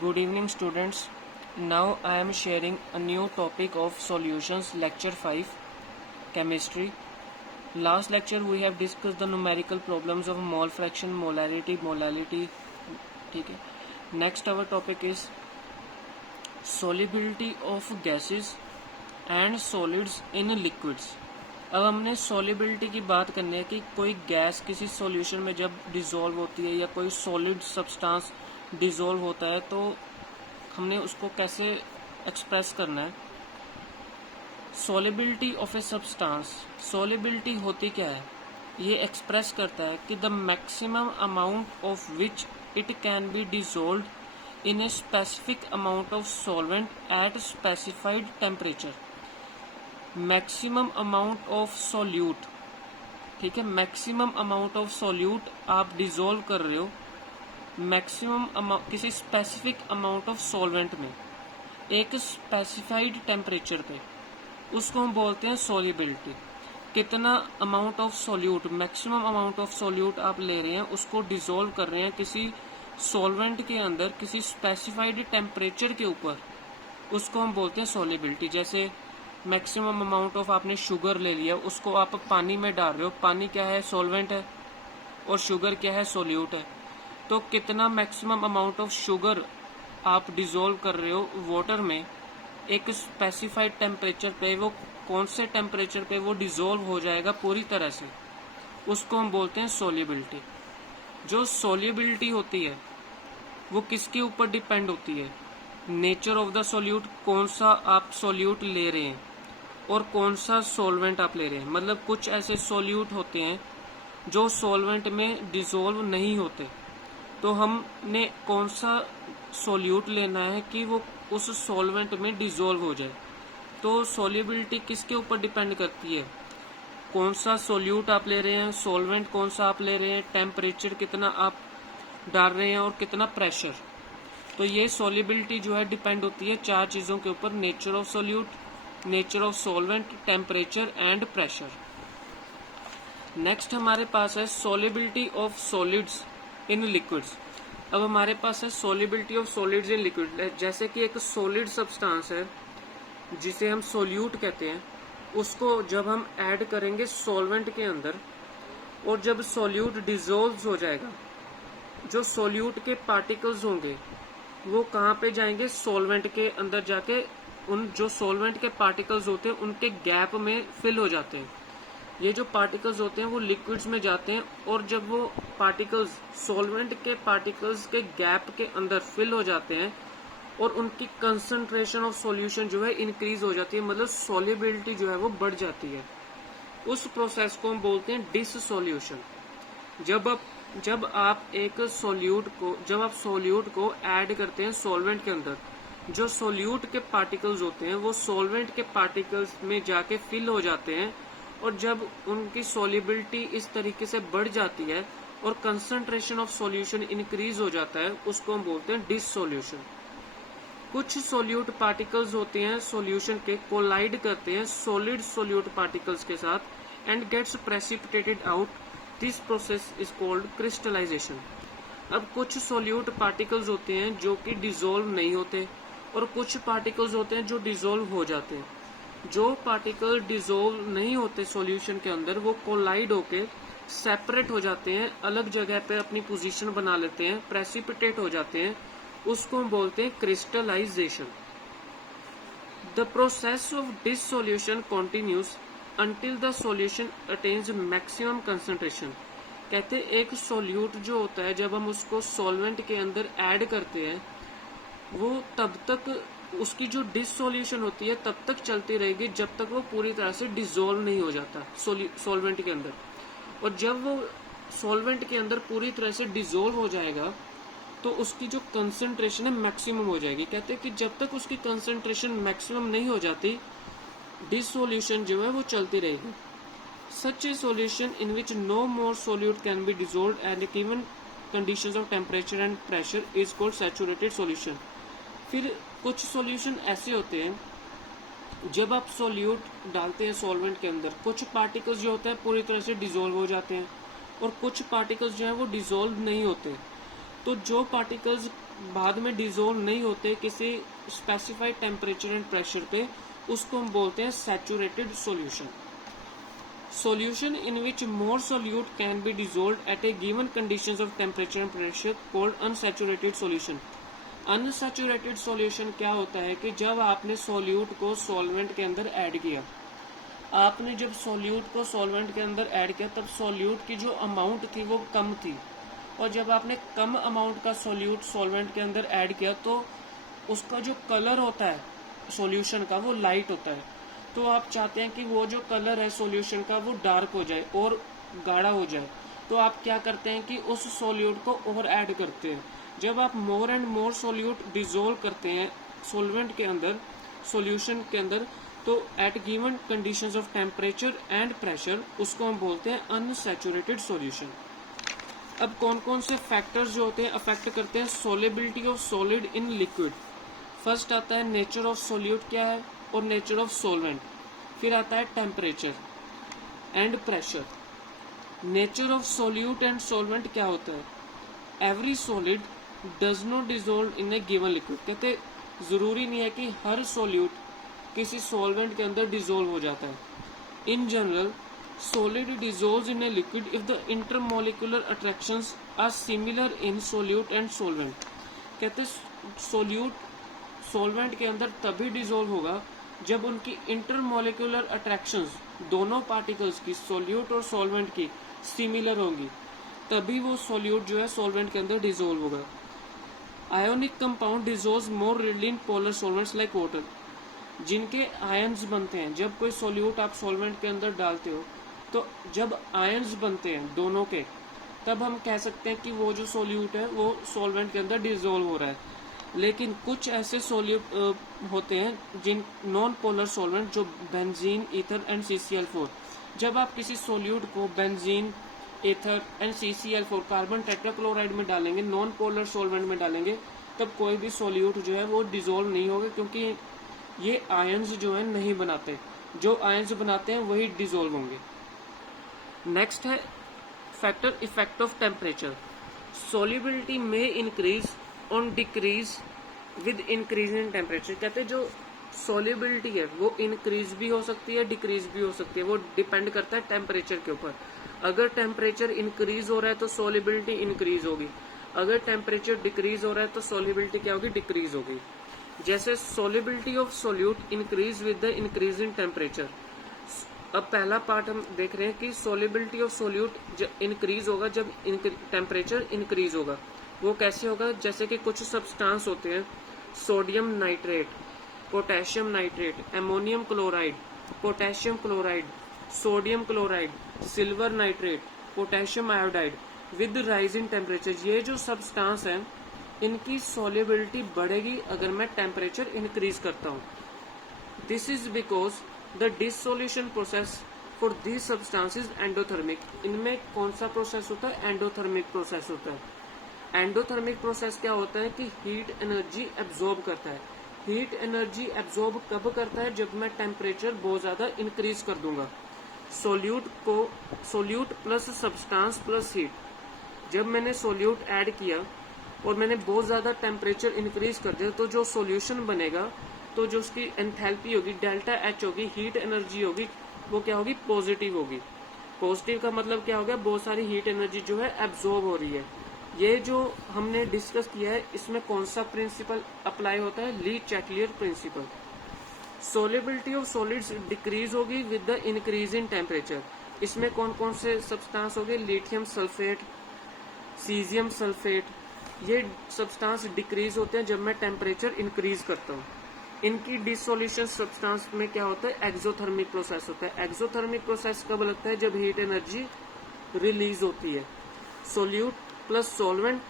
Good evening, students. Now I am sharing a new topic of solutions, lecture 5, chemistry. Last lecture we have discussed the numerical problems of mole fraction, molality. ठीक है. Next our topic is solubility of gases and solids in liquids. अब हमने solubility की बात करनी है कि कोई गैस किसी सॉल्यूशन में जब डिसॉल्व होती है या कोई सॉलिड सब्सटेंस डिसॉल्व होता है तो हमने उसको कैसे एक्सप्रेस करना है. Solubility of a substance, solubility होती क्या है, ये एक्सप्रेस करता है कि the maximum amount of which it can be dissolved in a specific amount of solvent eight specified temperature. Maximum amount of solute, ठीक है, मैक्सिमम अमाउंट ऑफ सॉल्यूट आप डिसॉल्व कर रहे हो मैक्सिमम अमाउंट किसी स्पेसिफिक अमाउंट ऑफ सॉल्वेंट में एक specified temperature पे, उसको हम बोलते हैं सॉल्युबिलिटी. कितना amount of solute, maximum amount of solute आप ले रहे हैं, उसको डिसॉल्व कर रहे हैं किसी सॉल्वेंट के अंदर किसी स्पेसिफाइड टेम्परेचर के ऊपर, उसको हम बोलते हैं सॉल्युबिलिटी. जैसे मैक्सिमम अमाउंट ऑफ आपने शुगर ले लिया, उसको आप पानी में डाल रहे हो, पानी क्या है, सॉल्वेंट है, और शुगर क्या है, सॉल्यूट है. तो कितना मैक्सिमम अमाउंट ऑफ शुगर आप डिसॉल्व कर रहे हो वाटर में एक स्पेसिफाइड टेम्परेचर पे, वो कौन से टेम्परेचर पे वो डिसॉल्व हो जाएगा पूरी तरह से, उसको हम बोलते हैं सॉल्युबिलिटी. जो सॉल्युबिलिटी होती है वो किसके ऊपर डिपेंड होती है, नेचर ऑफ द सॉल्यूट, कौन सा आप सॉल्यूट ले रहे हैं और कौन सा सॉल्वेंट आप ले रहे हैं. मतलब कुछ ऐसे सॉल्यूट होते हैं जो सॉल्वेंट में डिसॉल्व नहीं होते, तो हमने कौन सा सॉल्यूट लेना है कि वो उस सॉल्वेंट में डिसॉल्व हो जाए. तो सॉल्युबिलिटी किसके ऊपर डिपेंड करती है, कौन सा सॉल्यूट आप ले रहे हैं, सॉल्वेंट कौन सा आप ले रहे हैं, टेम्परेचर कितना आप डाल रहे हैं और कितना प्रेशर. तो ये सॉल्युबिलिटी जो है डिपेंड होती है चार चीज़ों के ऊपर, nature of solute, nature of solvent, temperature and pressure. Next हमारे पास है solubility of solids in liquids. अब हमारे पास है solubility of solids in liquid. जैसे कि एक सॉलिड सब्सटेंस है जिसे हम सोल्यूट कहते हैं, उसको जब हम ऐड करेंगे सॉल्वेंट के अंदर और जब सोल्यूट डिसॉल्व हो जाएगा, जो सोल्यूट के पार्टिकल्स होंगे वो कहाँ पे जाएंगे, सॉल्वेंट के अंदर जाके उन जो सॉल्वेंट के पार्टिकल्स होते हैं उनके गैप में फिल हो जाते हैं. ये जो पार्टिकल्स होते हैं वो लिक्विड्स में जाते हैं और जब वो पार्टिकल्स सॉल्वेंट के पार्टिकल्स के गैप के अंदर फिल हो जाते हैं और उनकी कंसंट्रेशन ऑफ सॉल्यूशन जो है इंक्रीज हो जाती है, मतलब सॉल्युबिलिटी जो है वो बढ़ जाती है. उस प्रोसेस को हम बोलते हैं डिससॉल्यूशन. जब आप सॉल्यूट को ऐड करते हैं सॉल्वेंट के अंदर, जो सॉल्यूट के पार्टिकल्स होते हैं वो सॉल्वेंट के पार्टिकल्स में जाके फिल हो जाते हैं और जब उनकी सॉल्युबिलिटी इस तरीके से बढ़ जाती है और कंसंट्रेशन ऑफ सॉल्यूशन इंक्रीज हो जाता है, उसको हम बोलते हैं डिससॉल्यूशन. कुछ सॉल्यूट पार्टिकल्स होते हैं सॉल्यूशन के, कोलाइड करते हैं सॉलिड सॉल्यूट पार्टिकल्स के साथ and gets precipitated out. This process is called crystallization. अब कुछ सॉल्यूट पार्टिकल्स होते हैं जो कि डिसॉल्व नहीं होते और कुछ पार्टिकल्स होते हैं जो डिसॉल्व हो जाते हैं. जो पार्टिकल डिसॉल्व नहीं होते सॉल्यूशन के अंदर वो कोलाइड होके सेपरेट हो जाते हैं, अलग जगह पे अपनी पोजीशन बना लेते हैं, प्रेसिपिटेट हो जाते हैं, उसको हम बोलते हैं crystallization. The process of dissolution continues until the solution attains maximum concentration. कहते हैं एक सॉल्यूट जो होता है जब हम उसको सॉल्वेंट के अंदर ऐड करते हैं वो तब तक उसकी जो डिससॉल्यूशन होती है तब तक चलती रहेगी जब तक वो पूरी तरह से डिसॉल्व नहीं हो जाता सॉल्वेंट के अंदर. और जब वो सॉल्वेंट के अंदर पूरी तरह से डिसॉल्व हो जाएगा तो उसकी जो कंसंट्रेशन है मैक्सिमम हो जाएगी. कहते हैं कि जब तक उसकी कंसंट्रेशन मैक्सिमम नहीं हो जाती डिससॉल्यूशन जो है वो चलती रहेगी. Such a solution in which no more solute can be dissolved and given conditions of temperature and pressure is called saturated solution. फिर कुछ सॉल्यूशन ऐसे होते हैं जब आप सॉल्यूट डालते हैं सॉल्वेंट के अंदर, कुछ पार्टिकल्स जो होते हैं पूरी तरह से डिसॉल्व हो जाते हैं और कुछ पार्टिकल्स जो है वो डिसॉल्व नहीं होते. तो जो पार्टिकल्स बाद में डिजोल्व नहीं होते किसी स्पेसिफाइड टेम्परेचर एंड प्रेशर पे, उसको हम बोलते हैं saturated solution. Solution in which more solute can be dissolved at a given conditions of temperature and pressure called unsaturated solution. Unsaturated solution क्या होता है कि जब आपने solute को solvent के अंदर ऐड किया, आपने जब solute को solvent के अंदर ऐड किया तब solute की जो अमाउंट थी वो कम थी, और जब आपने कम अमाउंट का solute solvent के अंदर ऐड किया तो उसका जो कलर होता है सॉल्यूशन का वो लाइट होता है. तो आप चाहते हैं कि वो जो कलर है सॉल्यूशन का वो डार्क हो जाए और गाढ़ा हो जाए, तो आप क्या करते हैं कि उस सॉल्यूट को और ऐड करते हैं. जब आप more and more solute dissolve करते हैं सॉल्वेंट के अंदर, सॉल्यूशन के अंदर, तो at given conditions of temperature and pressure, उसको हम बोलते हैं अनसैचुरेटेड सॉल्यूशन. अब कौन कौन से फैक्टर्स जो होते हैं अफेक्ट करते हैं solubility of solid in liquid. First आता है नेचर ऑफ सॉल्यूट क्या है और नेचर ऑफ सॉल्वेंट. फिर आता है temperature and pressure. Nature of solute and solvent क्या होता है. Every solid does not dissolve in A given liquid. कहते जरूरी नहीं है कि हर सॉल्यूट किसी सॉल्वेंट के अंदर डिसॉल्व हो जाता है. In general solid dissolves in a liquid if the intermolecular attractions are similar in solute and solvent. कहते solute solvent के अंदर तभी dissolve होगा जब उनकी intermolecular attractions दोनों particles की solute और solvent की similar होंगी, तभी वो solute जो है solvent के अंदर dissolve होगा. Ionic compound dissolves more readily in polar solvents like water. जिनके आयन्स बनते हैं, जब कोई सोल्यूट आप सॉल्वेंट के अंदर डालते हो तो जब आयन्स बनते हैं दोनों के, तब हम कह सकते हैं कि वो जो सोल्यूट है वो सॉल्वेंट के अंदर डिसॉल्व हो रहा है. लेकिन कुछ ऐसे सोल्यूट होते हैं जिन नॉन पोलर सॉल्वेंट, जो बेंजीन, ईथर एंड CCl4, जब आप किसी सोल्यूट को benzene, ether and CCl4 carbon tetrachloride में डालेंगे, नॉन पोलर सॉल्वेंट में डालेंगे, तब कोई भी सोल्यूट जो है वो डिसॉल्व नहीं होगा, क्योंकि ये आयन्स जो है नहीं बनाते. जो आयन्स बनाते हैं वही डिसॉल्व होंगे. नेक्स्ट है factor effect of temperature. Solubility में increase on decrease with increase in temperature. कहते हैं जो सॉल्युबिलिटी है वो इंक्रीज भी हो सकती है, डिक्रीज भी हो सकती है, वो डिपेंड करता है टेम्परेचर के ऊपर. अगर टेम्परेचर इंक्रीज हो रहा है तो सॉल्युबिलिटी इंक्रीज होगी, अगर टेम्परेचर डिक्रीज हो रहा है तो सॉल्युबिलिटी क्या होगी, डिक्रीज होगी. जैसे solubility of solute increase with the increase in temperature. अब पहला पार्ट हम देख रहे हैं कि सॉल्युबिलिटी ऑफ सॉल्यूट इंक्रीज होगा जब टेम्परेचर इंक्रीज होगा. वो कैसे होगा, जैसे कि कुछ सब्सटेंस होते हैं, sodium nitrate, potassium nitrate, ammonium chloride, potassium chloride, sodium chloride, silver nitrate, potassium iodide. With rise in temperature, ये जो सब्सटेंस है इनकी सॉल्युबिलिटी बढ़ेगी अगर मैं टेम्परेचर इंक्रीज करता हूँ. This is because the dissolution process for these substances endothermic. इनमें कौन सा प्रोसेस होता है, एंडोथर्मिक प्रोसेस होता है. एंडोथर्मिक प्रोसेस क्या होता है कि हीट एनर्जी एब्जॉर्ब करता है. हीट एनर्जी एब्जॉर्ब कब करता है, जब मैं टेम्परेचर बहुत ज्यादा इंक्रीज कर दूंगा. Solute plus substance plus heat. जब मैंने सोल्यूट ऐड किया और मैंने बहुत ज्यादा टेम्परेचर इंक्रीज कर दिया, तो जो सॉल्यूशन बनेगा, तो जो उसकी एंथैल्पी होगी, डेल्टा H होगी, हीट एनर्जी होगी, वो क्या होगी, पॉजिटिव होगी. पॉजिटिव का मतलब क्या हो गया, बहुत सारी हीट एनर्जी जो है एब्जॉर्ब हो रही है. ये जो हमने डिस्कस किया है इसमें कौन सा प्रिंसिपल अप्लाई होता है, le Chatelier principle. Solubility of solids decrease होगी with the increase in temperature. इसमें कौन कौन से सब्सटेंस हो गए, लिथियम सल्फेट, सीजियम सल्फेट. ये सब्सटेंस डिक्रीज होते हैं जब मैं टेम्परेचर इंक्रीज करता हूँ. इनकी डिसोल्यूशन सब्सटेंस में क्या होता है, एक्सोथर्मिक प्रोसेस होता है. एक्सोथर्मिक प्रोसेस कब लगता है, जब हीट एनर्जी रिलीज होती है. सोल्यूट प्लस सॉल्वेंट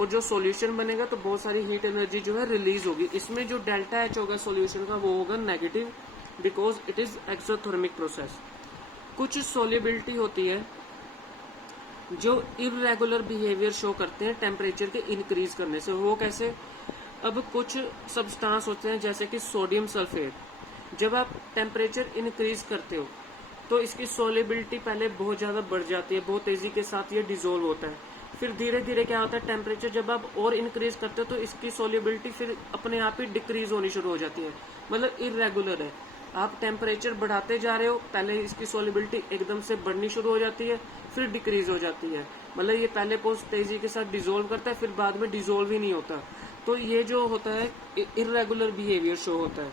और जो सॉल्यूशन बनेगा तो बहुत सारी हीट एनर्जी जो है रिलीज होगी. इसमें जो डेल्टा H होगा सॉल्यूशन का वो होगा negative, because it is exothermic process. कुछ सॉल्युबिलिटी होती है जो इरेगुलर बिहेवियर शो करते हैं टेम्परेचर के इंक्रीज करने से. वो कैसे, अब कुछ सब्सटेंस होते हैं जैसे कि सोडियम सल्फेट. जब आप टेम्परेचर इंक्रीज करते हो तो इसकी सॉल्युबिलिटी पहले बहुत ज्यादा बढ़ जाती है, बहुत तेजी के साथ ये डिसॉल्व होता है. फिर धीरे धीरे क्या होता है, टेम्परेचर जब आप और इंक्रीज करते हो तो इसकी सोल्युबिलिटी फिर अपने आप ही डिक्रीज होनी शुरू हो जाती है, मतलब इरेगुलर है। आप टेम्परेचर बढ़ाते जा रहे हो, पहले इसकी सोल्युबिलिटी एकदम से बढ़नी शुरू हो जाती है, फिर डिक्रीज हो जाती है, मतलब ये पहले बहुत तेजी के साथ डिजोल्व करता है, फिर बाद में डिजोल्व ही नहीं होता। तो ये जो होता है इरेगुलर बिहेवियर शो होता है।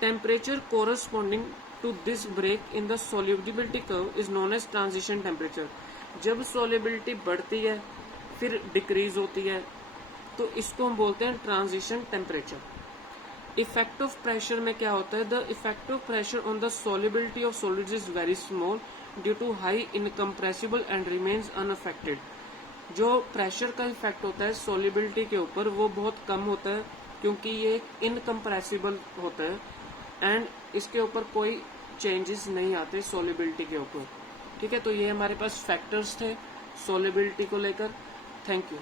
Temperature corresponding to this break in the solubility curve is known as transition temperature. जब सोल्युबिलिटी बढ़ती है फिर डिक्रीज होती है तो इसको हम बोलते हैं ट्रांजिशन टेम्परेचर। इफेक्टिव प्रेशर में क्या होता है, the effective pressure on the solubility of solids is very small due to high incompressible and remains unaffected. जो प्रेशर का इफेक्ट होता है सोल्युबिलिटी के ऊपर वो बहुत कम होता है क्योंकि ये इनकम्प्रेसिबल होता है एंड इसके ऊपर कोई चेंजेस नहीं आते सोल्युबिलिटी के ऊपर। ठीक है, तो ये हमारे पास फैक्टर्स थे सोल्युबिलिटी को लेकर। Thank you.